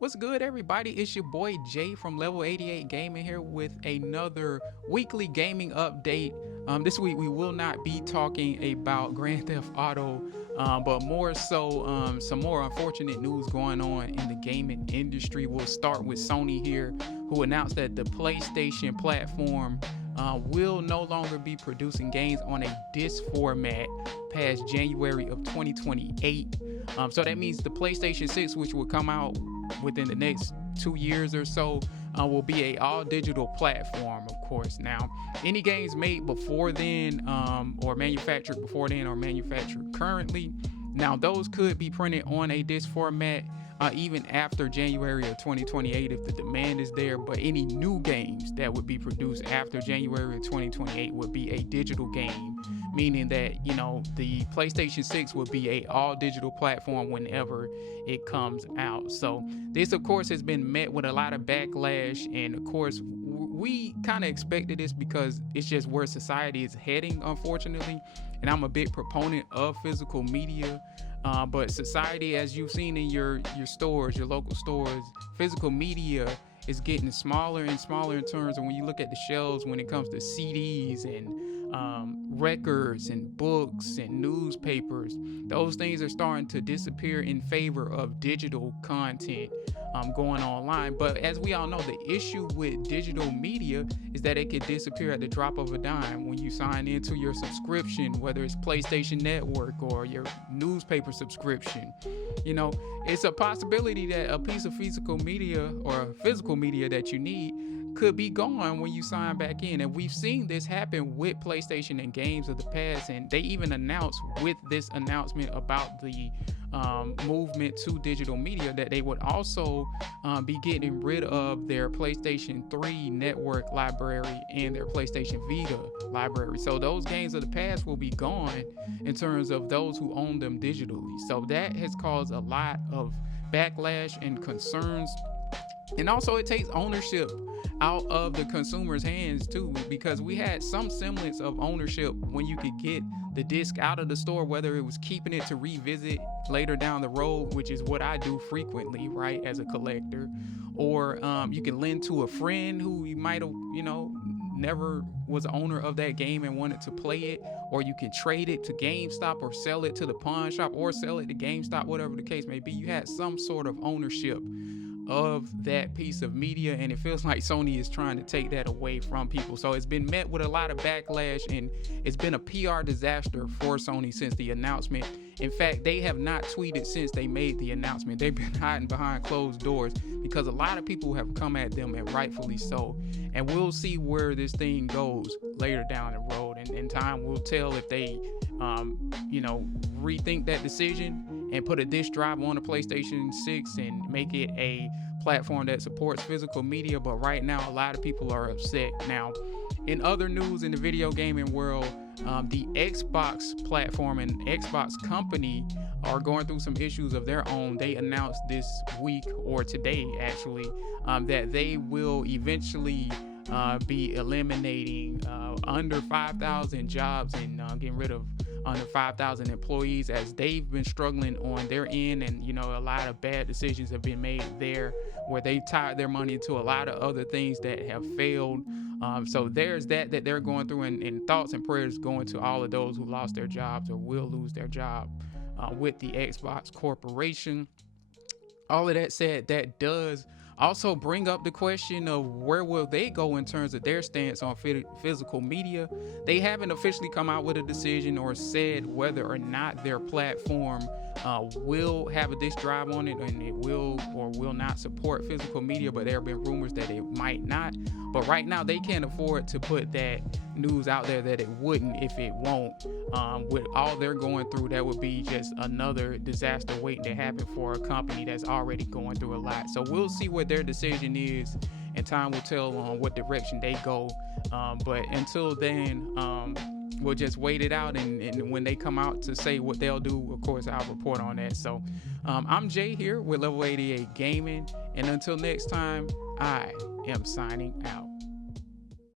What's good, everybody? It's your boy Jay from Level 88 Gaming here with another weekly gaming update. This week we will not be talking about Grand Theft Auto, but more so some more unfortunate news going on in the gaming industry. We'll start with Sony here, who announced that the PlayStation platform will no longer be producing games on a disc format past January of 2028. So that means the PlayStation 6, which will come out within the next 2 years or so, will be a all digital platform, of course. Now, any games made before then, or manufactured before then, or manufactured currently, now those could be printed on a disc format even after January of 2028 if the demand is there. But any new games that would be produced after January of 2028 would be a digital game, meaning that, you know, the PlayStation 6 would be a all digital platform whenever it comes out. So this, of course, has been met with a lot of backlash, and of course we kind of expected this because it's just where society is heading, unfortunately. And I'm a big proponent of physical media, but society, as you've seen in your stores, your local stores, physical media is getting smaller and smaller in terms of when you look at the shelves when it comes to CDs and records and books and newspapers. Those things are starting to disappear in favor of digital content going online. But as we all know, the issue with digital media is that it could disappear at the drop of a dime when you sign into your subscription, whether it's PlayStation Network or your newspaper subscription. You know, it's a possibility that a piece of physical media or physical media that you need could be gone when you sign back in. And we've seen this happen with PlayStation and games of the past, and they even announced with this announcement about the movement to digital media that they would also be getting rid of their PlayStation 3 network library and their PlayStation Vita library. So those games of the past will be gone in terms of those who own them digitally. So that has caused a lot of backlash and concerns. And also it takes ownership out of the consumer's hands too, because we had some semblance of ownership when you could get the disc out of the store, whether it was keeping it to revisit later down the road, which is what I do frequently, right, as a collector, or you can lend to a friend who you might have, you know, never was the owner of that game and wanted to play it, or you can trade it to GameStop or sell it to the pawn shop or sell it to GameStop, whatever the case may be. You had some sort of ownership of that piece of media, and it feels like Sony is trying to take that away from people. So it's been met with a lot of backlash, and it's been a PR disaster for Sony since the announcement. In fact, they have not tweeted since they made the announcement. They've been hiding behind closed doors because a lot of people have come at them, and rightfully so. And we'll see where this thing goes later down the road, and time will tell if they rethink that decision and put a disc drive on the PlayStation 6 and make it a platform that supports physical media. But right now, a lot of people are upset. Now, in other news in the video gaming world, the Xbox platform and Xbox company are going through some issues of their own. They announced this week, or today actually, that they will eventually be eliminating under 5,000 jobs and getting rid of under 5,000 employees, as they've been struggling on their end. And, you know, a lot of bad decisions have been made there where they tied their money into a lot of other things that have failed. So there's that they're going through, and thoughts and prayers going to all of those who lost their jobs or will lose their job with the Xbox Corporation. All of that said, that does also bring up the question of where will they go in terms of their stance on physical media. They haven't officially come out with a decision or said whether or not their platform will have a disc drive on it, and it will or will not support physical media, but there have been rumors that it might not. But right now they can't afford to put that news out there that it wouldn't if it won't. With all they're going through, that would be just another disaster waiting to happen for a company that's already going through a lot. So we'll see what their decision is, and time will tell on what direction they go. But until then, we'll just wait it out, and when they come out to say what they'll do, of course I'll report on that. So I'm Jay here with Level 88 Gaming, and until next time, I am signing out.